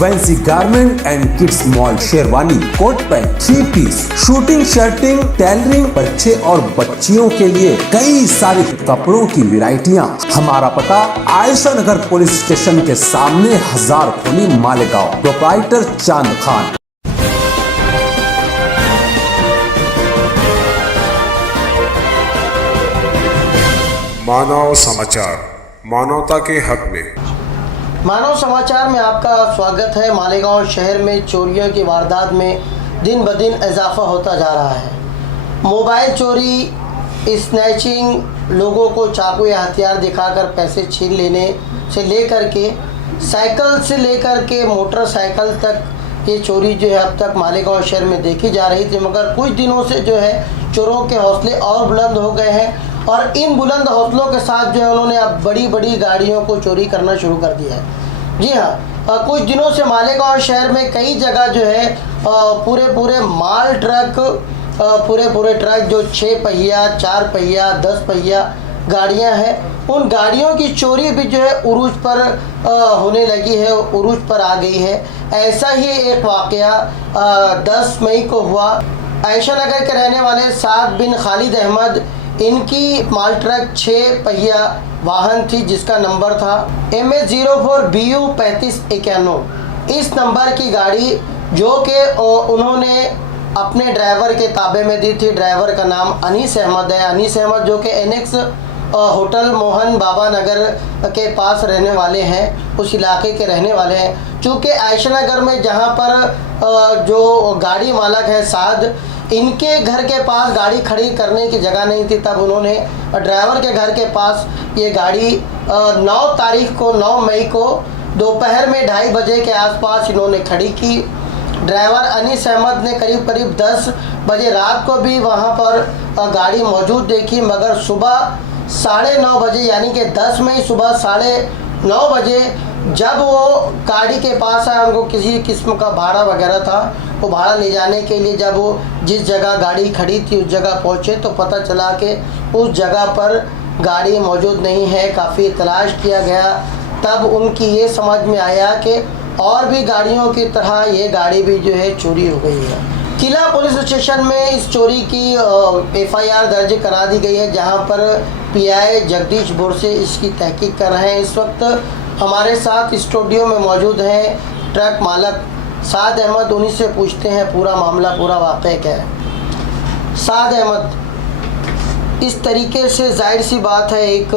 Fancy garment and kids mall, sherwani, coat pant, 3 piece, shooting, shirting, tailoring, बच्चे और बच्चियों के लिए कई सारे कपड़ों की वैरायटियां। हमारा पता आयशा नगर पुलिस स्टेशन के सामने, हजार खोली, मालेगांव। प्रोप्राइटर चांद खान। मानव समाचार, मानवता के हक में। मानव समाचार में आपका स्वागत है। मालेगांव शहर में चोरियों की वारदात में दिन ब दिन इजाफा होता जा रहा है। मोबाइल चोरी, स्नैचिंग, लोगों को चाकू या हथियार दिखाकर पैसे छीन लेने से लेकर के साइकिल से लेकर के मोटरसाइकिल तक ये चोरी जो है अब तक मालेगांव शहर में देखी जा रही थी, मगर कुछ दिनों से जो है चोरों के हौसले और बुलंद हो गए हैं और इन बुलंद हौसलों के साथ जो है उन्होंने अब बड़ी बड़ी गाड़ियों को चोरी करना शुरू कर दिया है। जी हाँ, कुछ दिनों से मालेगांव शहर में कई जगह जो है पूरे माल ट्रक, पूरे ट्रक जो 6 पहिया, 4 पहिया, 10 पहिया गाड़ियां हैं, उन गाड़ियों की चोरी भी जो है उरूज पर होने लगी है, उरूज पर आ गई है। ऐसा ही एक वाकया 10 मई को हुआ। आयशा नगर के रहने वाले साद बिन खालिद अहमद, इनकी माल ट्रक 6 पहिया वाहन थी जिसका नंबर था MH04BU 3591। इस नंबर की गाड़ी जो कि उन्होंने अपने ड्राइवर के ताबे में दी थी। ड्राइवर का नाम अनीस अहमद है। अनीस अहमद जो कि NX होटल मोहन बाबा नगर के पास रहने वाले हैं, उस इलाके के रहने वाले हैं। चूँकि आयशा नगर में जहाँ पर जो गाड़ी मालक है साद, इनके घर के पास गाड़ी खड़ी करने की जगह नहीं थी, तब उन्होंने ड्राइवर के घर के पास ये गाड़ी 9 मई को दोपहर में 2:30 बजे के आसपास इन्होंने खड़ी की। ड्राइवर अनीस अहमद ने करीब 10 बजे रात को भी वहाँ पर गाड़ी मौजूद देखी, मगर सुबह 9:30 बजे यानी कि 10 मई सुबह 9:30 बजे जब वो गाड़ी के पास आया, उनको किसी किस्म का भाड़ा वगैरह था, वो भाड़ा ले जाने के लिए जब वो जिस जगह गाड़ी खड़ी थी उस जगह पहुँचे तो पता चला कि उस जगह पर गाड़ी मौजूद नहीं है। काफ़ी तलाश किया गया, तब उनकी ये समझ में आया कि और भी गाड़ियों की तरह ये गाड़ी भी जो है चोरी हो गई है। किला पुलिस स्टेशन में इस चोरी की FIR दर्ज करा दी गई है, जहां पर PI जगदीश बोरसे इसकी तहकीक कर रहे हैं। इस वक्त हमारे साथ स्टूडियो में मौजूद हैं ट्रक मालक साद अहमद। उन्हीं से पूछते हैं पूरा मामला, पूरा वाक़या क्या है। साद अहमद, इस तरीके से जाहिर सी बात है एक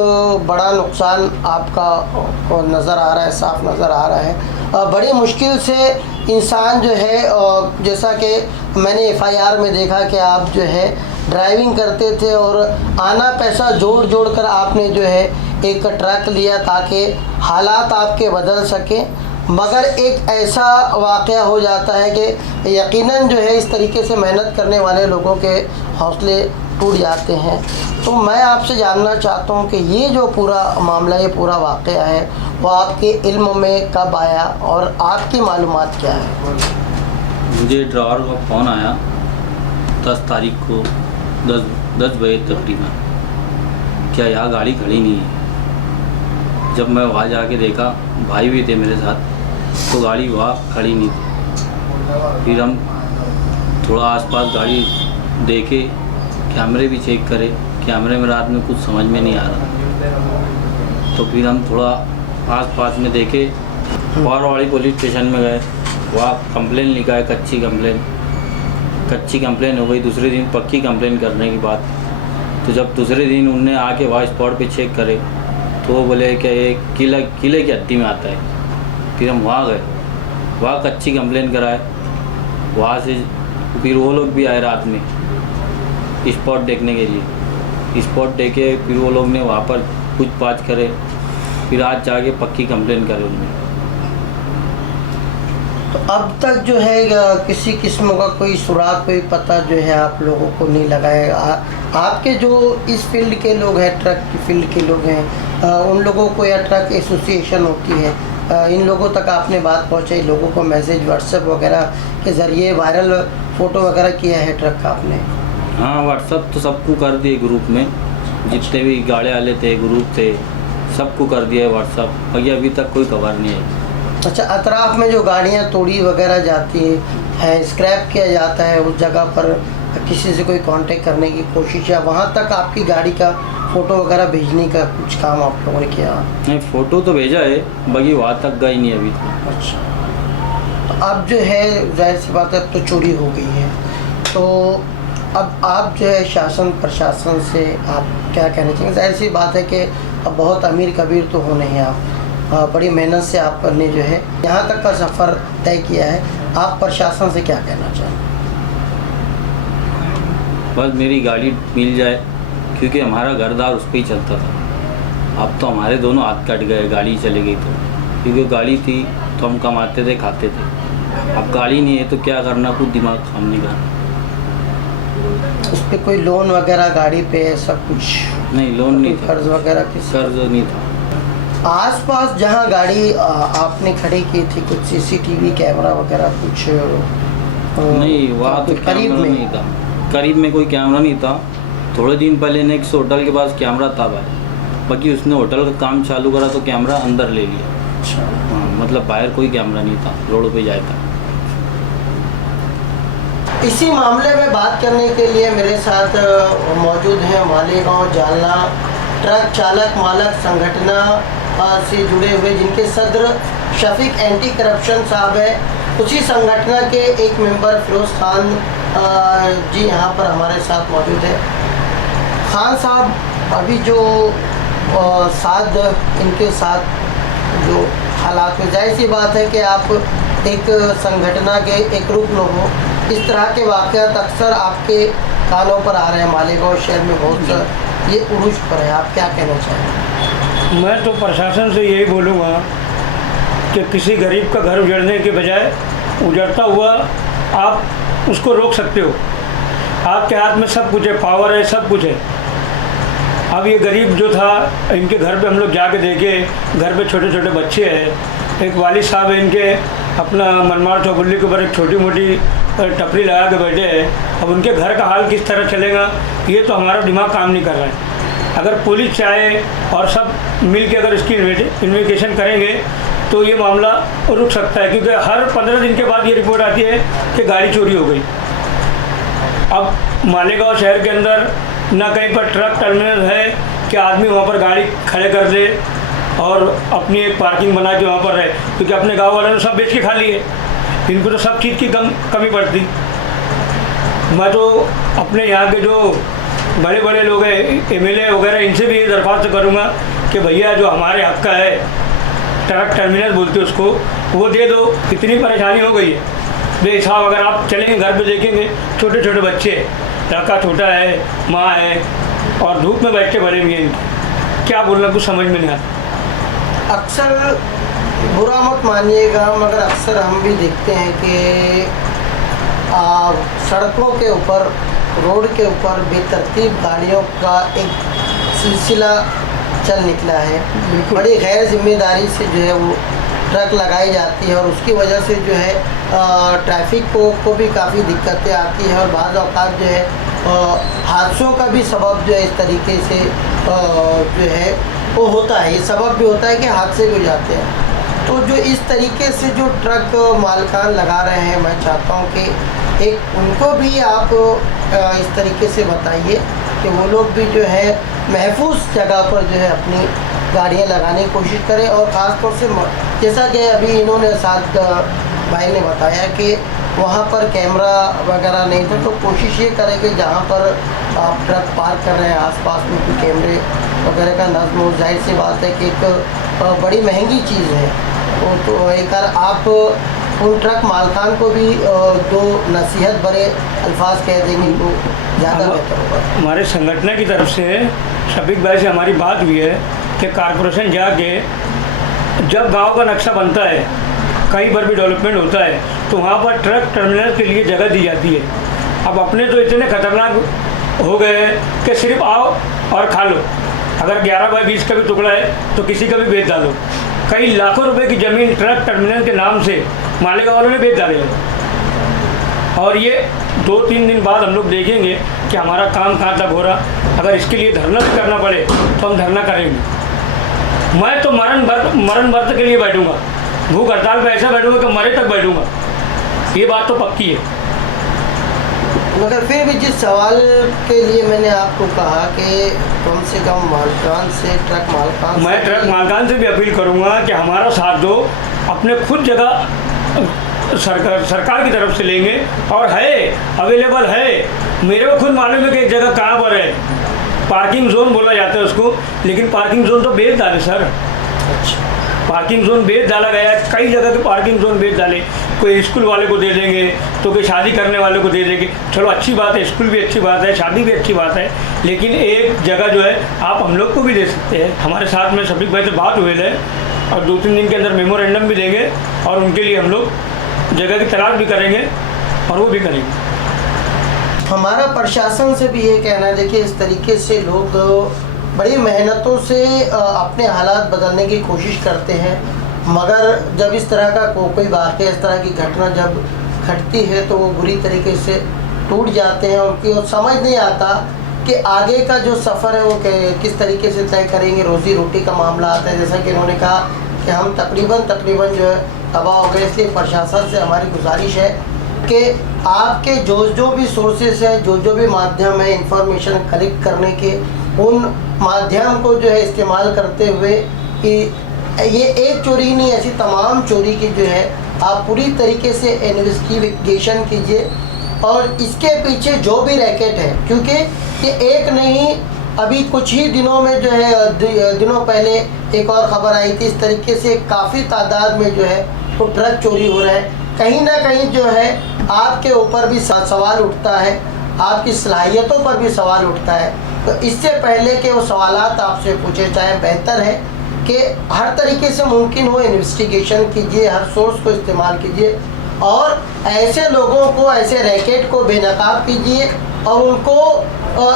बड़ा नुकसान आपका नज़र आ रहा है, साफ नज़र आ रहा है। बड़ी मुश्किल से इंसान जो है, जैसा कि मैंने FIR में देखा कि आप जो है ड्राइविंग करते थे और आना पैसा जोड़ कर आपने जो है एक ट्रक लिया ताकि हालात आपके बदल सके, मगर एक ऐसा वाक़या हो जाता है कि यकीनन जो है इस तरीके से मेहनत करने वाले लोगों के हौसले टूट जाते हैं। तो मैं आपसे जानना चाहता हूं कि ये जो पूरा मामला, ये पूरा वाक़या है, वो आपके इल्म में कब आया और आपकी मालूमात क्या है? मुझे ड्राइवर का फ़ोन आया 10 तारीख को 10 बजे तकरीबन, क्या यहाँ गाड़ी खड़ी नहीं है। जब मैं वहाँ जाके देखा, भाई भी थे मेरे साथ, तो गाड़ी वहाँ खड़ी नहीं थी। फिर हम थोड़ा आसपास गाड़ी देखे, कैमरे भी चेक करे, कैमरे में रात में कुछ समझ में नहीं आ रहा। तो फिर हम थोड़ा आसपास में देखे, वाली पुलिस स्टेशन में गए, वहाँ कंप्लेन लिखा है, कच्ची कंप्लेन हो गई। दूसरे दिन पक्की कंप्लेन करने की बात। तो जब दूसरे दिन उनने आके वहाँ स्पॉट पे चेक करे तो वो बोले कि ये किले की हद्दी में आता है। फिर हम वहाँ गए, वहाँ कच्ची कंप्लेन कराए। वहाँ से फिर वो लोग भी आए रात में स्पॉट देखने के लिए। स्पॉट देखे फिर वो लोग ने वहाँ पर पूछताछ करे, फिर आज जाके पक्की कंप्लेन करे उन्होंने। तो अब तक जो है किसी किस्म का कोई सुराग, कोई पता जो है आप लोगों को नहीं लगाएगा। आपके जो इस फील्ड के लोग हैं, ट्रक की फील्ड के लोग हैं, उन लोगों को या ट्रक एसोसिएशन होती है, इन लोगों तक आपने बात पहुंचाई? लोगों को मैसेज व्हाट्सएप वगैरह के ज़रिए वायरल फ़ोटो वगैरह किया है ट्रक का आपने? हाँ, व्हाट्सएप तो सबको कर दिए ग्रुप में, जितने भी गाड़ी वाले थे, ग्रुप थे, सबको कर दिया है व्हाट्सएप। अभी तक कोई खबर नहीं है। अच्छा, अतराफ में जो गाड़ियाँ तोड़ी वगैरह जाती हैं, स्क्रैप किया जाता है, उस जगह पर किसी से कोई कांटेक्ट करने की कोशिश या वहाँ तक आपकी गाड़ी का फ़ोटो वगैरह भेजने का कुछ काम आप लोगों ने किया? नहीं, फ़ोटो तो भेजा है, बाकी वहाँ तक गई नहीं अभी तो। अच्छा, तो अब जो है जाहिर सी बात है अब तो चोरी हो गई है, तो अब आप जो है शासन प्रशासन से आप क्या कहना चाहेंगे? जाहिर सी बात है कि अब बहुत अमीर कबीर तो हो नहीं आप, बड़ी मेहनत से आपने जो है यहाँ तक का सफ़र तय किया है, आप प्रशासन से क्या कहना चाहेंगे? बस मेरी गाड़ी मिल जाए, क्योंकि हमारा घरदार उस पर ही चलता था। अब तो हमारे दोनों हाथ कट गए, गाड़ी चली गई तो, क्योंकि गाड़ी थी तो हम कमाते थे खाते थे। अब गाड़ी नहीं है तो क्या करना, कुछ दिमाग काम नहीं करना। उस पर कोई लोन वगैरह गाड़ी पे ऐसा कुछ? नहीं, लोन नहीं था, कर्ज वगैरह किसी? कर्ज नहीं था। आसपास जहाँ गाड़ी आपने खड़ी की थी कुछ सीसीटीवी कैमरा वगैरह कुछ? नहीं, वहाँ तो करीब कैमरा में नहीं था, करीब में कोई कैमरा नहीं था। थोड़े दिन पहले नेक्स्ट होटल के पास कैमरा था भाई, बाकी उसने होटल का काम चालू करा तो कैमरा अंदर ले लिया। अच्छा, हाँ, मतलब बाहर कोई कैमरा नहीं था, रोड पे जाए था। इसी मामले में बात करने के लिए मेरे साथ मौजूद हैं मालेगांव जालना ट्रक चालक मालक संगठन से जुड़े हुए, जिनके सदर शफीक एंटी करप्शन साहब है। उसी संगठन के एक मेंबर फिरोज़ खान जी यहाँ पर हमारे साथ मौजूद है। खान साहब, अभी जो साथ इनके साथ जो हालात में, जाहिर सी बात है कि आप एक संगठन के एक रुकन हो, इस तरह के वाक़यात अक्सर आपके कानों पर आ रहे हैं। मालेगांव शहर में बहुत ये उरूज पर है, आप क्या कहना चाहेंगे? मैं तो प्रशासन से यही बोलूँगा कि किसी गरीब का घर उजड़ने के बजाय उजड़ता हुआ आप उसको रोक सकते हो। आपके हाथ में सब कुछ है, पावर है, सब कुछ है। अब ये गरीब जो था, इनके घर पे हम लोग जाके देखे, घर पे छोटे छोटे बच्चे हैं, एक वालिद साहब है इनके, अपना मनमाड़ चौगुल्ली के ऊपर एक छोटी मोटी टपरी लगा के बैठे हैं। अब उनके घर का हाल किस तरह चलेगा, ये तो हमारा दिमाग काम नहीं कर रहा है। अगर पुलिस चाहे और सब मिल के अगर इसकी इन्वेस्टिगेशन करेंगे तो ये मामला रुक सकता है, क्योंकि हर 15 दिन के बाद ये रिपोर्ट आती है कि गाड़ी चोरी हो गई। अब मालेगांव शहर के अंदर ना कहीं पर ट्रक टर्मिनल है कि आदमी वहाँ पर गाड़ी खड़े कर दे और अपनी एक पार्किंग बना के वहाँ पर रहे, क्योंकि अपने गांव वालों ने सब बेच के खा लिए, इनको तो सब चीज़ की कमी पड़ती। मैं तो अपने यहाँ के जो बड़े बड़े लोग हैं, एमएलए वगैरह, इनसे भी ये दरख्वास्त करूँगा कि भैया जो हमारे हक का है, ट्रक टर्मिनल बोलते उसको, वो दे दो। इतनी परेशानी हो गई है बेहिसाब। अगर आप चलेंगे घर पे देखेंगे, छोटे छोटे बच्चे, लड़का छोटा है, माँ है, और धूप में बैठ के बड़े हुए हैं। क्या बोलना, कुछ समझ में नहीं आता। अक्सर बुरा मत मानिएगा, मगर अक्सर हम भी देखते हैं कि सड़कों के ऊपर, रोड के ऊपर बेतरतीब गाड़ियों का एक सिलसिला चल निकला है। बड़ी गैर जिम्मेदारी से जो है वो ट्रक लगाई जाती है और उसकी वजह से जो है ट्रैफिक को भी काफ़ी दिक्कतें आती हैं और बाज़ औक़ात जो है हादसों का भी सबब जो है इस तरीके से जो है वो होता है। ये सबब भी होता है कि हादसे भी हो जाते हैं। तो जो इस तरीके से जो ट्रक मालकान लगा रहे हैं, मैं चाहता हूँ कि एक उनको भी आप इस तरीके से बताइए कि वो लोग भी जो है महफूज जगह पर जो है अपनी गाड़ियाँ लगाने की कोशिश करें। और ख़ास तौर से जैसा कि अभी इन्होंने साथ भाई ने बताया कि वहाँ पर कैमरा वगैरह नहीं था, तो कोशिश ये करें कि जहाँ पर आप ट्रक पार्क कर रहे हैं आसपास में कोई कैमरे वगैरह का नज़्म हो। जाहिर सी बात है कि एक बड़ी महंगी चीज़ है, तो एक आप उन ट्रक मालकान को भी दो नसीहत भरे अल्फाज कह देंगे तो ज़्यादा बेहतर होगा। हमारे संगठन की तरफ से शफीक भाई से हमारी बात हुई है कि कॉरपोरेशन जाके जब गांव का नक्शा बनता है, कहीं पर भी डेवलपमेंट होता है, तो वहाँ पर ट्रक टर्मिनल के लिए जगह दी जाती है। अब अपने तो इतने खतरनाक हो गए हैं कि सिर्फ आओ और खा लो। अगर 11 बाई 20 का भी टुकड़ा है तो किसी का भी बेच डालो। कई लाखों रुपए की ज़मीन ट्रक टर्मिनल के नाम से मालेगांव वालों ने बेच डाले हैं। और ये 2-3 दिन बाद हम लोग देखेंगे कि हमारा काम कहाँ तक हो रहा। अगर इसके लिए धरना भी करना पड़े तो हम धरना करेंगे। मैं तो मरण व्रत के लिए बैठूंगा भूख हड़ताल पे ऐसा बैठूंगा कि मरे तक बैठूंगा, ये बात तो पक्की है। मगर फिर भी जिस सवाल के लिए मैंने आपको कहा कि कम से कम मालकान से, ट्रक मालकान से, मैं ट्रक मालकान से भी अपील करूंगा कि हमारा साथ दो, अपने खुद जगह सरकार की तरफ से लेंगे, और है अवेलेबल है। मेरे को खुद मालूम है कि एक जगह कहाँ पर है, पार्किंग जोन बोला जाता है उसको, लेकिन पार्किंग जोन तो बेच डाले सर। अच्छा, पार्किंग जोन बेच डाला गया है, कई जगह के पार्किंग जोन बेच डाले। कोई स्कूल वाले को दे देंगे, तो कोई शादी करने वाले को दे देंगे। चलो अच्छी बात है, स्कूल भी अच्छी बात है, शादी भी अच्छी बात है, लेकिन एक जगह जो है आप हम लोग को भी दे सकते हैं। हमारे साथ में शफीक भाई से बात हुई है, और 2-3 दिन के अंदर मेमोरेंडम भी देंगे, और उनके लिए हम लोग जगह की तलाश भी करेंगे, और वो भी करेंगे। हमारा प्रशासन से भी ये कहना है, देखिए इस तरीके से लोग बड़ी मेहनतों से अपने हालात बदलने की कोशिश करते हैं, मगर जब इस तरह का कोई वाक़या, इस तरह की घटना जब घटती है तो वो बुरी तरीके से टूट जाते हैं। उनकी और समझ नहीं आता कि आगे का जो सफ़र है वो किस तरीके से तय करेंगे। रोज़ी रोटी का मामला आता है, जैसा कि उन्होंने कहा कि हम तकरीबन जो है तबाह हो गए। इसलिए प्रशासन से हमारी गुजारिश है कि आपके जो भी सोर्सेस हैं, जो भी माध्यम है इंफॉर्मेशन कलेक्ट करने के, उन माध्यम को जो है इस्तेमाल करते हुए कि ये एक चोरी ही नहीं, ऐसी तमाम चोरी की जो है आप पूरी तरीके से इन्वेस्टिगेशन कीजिए, और इसके पीछे जो भी रैकेट है, क्योंकि ये एक नहीं, अभी कुछ ही दिनों में जो है दिनों पहले एक और ख़बर आई थी, इस तरीके से काफ़ी तादाद में जो है वो ट्रक चोरी हो रहे हैं। कहीं ना कहीं जो है आपके ऊपर भी सवाल उठता है, आपकी सलाहियतों पर भी सवाल उठता है। तो इससे पहले कि वो सवालात आपसे पूछे जाएं, बेहतर है कि हर तरीके से मुमकिन हो इन्वेस्टिगेशन कीजिए, हर सोर्स को इस्तेमाल कीजिए, और ऐसे लोगों को, ऐसे रैकेट को बेनकाब कीजिए, और उनको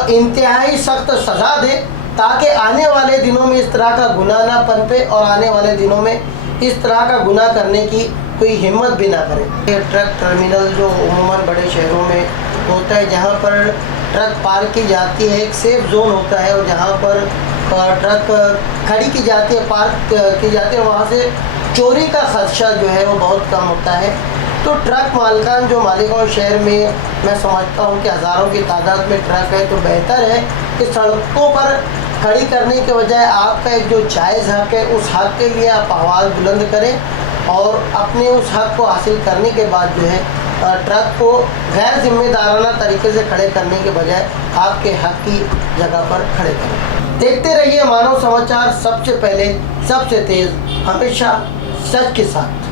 इंतहाई सख्त सज़ा दें, ताकि आने वाले दिनों में इस तरह का गुनाह ना पनपे, और आने वाले दिनों में इस तरह का गुनाह करने की कोई हिम्मत भी ना करे। ये ट्रक टर्मिनल जो उमूमन बड़े शहरों में होता है, जहाँ पर ट्रक पार्क की जाती है, एक सेफ जोन होता है, और जहाँ पर ट्रक खड़ी की जाती है, पार्क की जाती है, वहाँ से चोरी का खदशा जो है वो बहुत कम होता है। तो ट्रक मालकान जो मालेगांव शहर में, मैं समझता हूँ कि हज़ारों की तादाद में ट्रक है, तो बेहतर है कि सड़कों पर खड़ी करने के बजाय आपका एक जो जायज़ हक़ है, उस हक़ के लिए आप आवाज़ बुलंद करें, और अपने उस हक़ को हासिल करने के बाद जो है ट्रक को गैर जिम्मेदाराना तरीके से खड़े करने के बजाय आपके हक़ की जगह पर खड़े करें। देखते रहिए मानव समाचार, सबसे पहले, सबसे तेज़, हमेशा सच के साथ।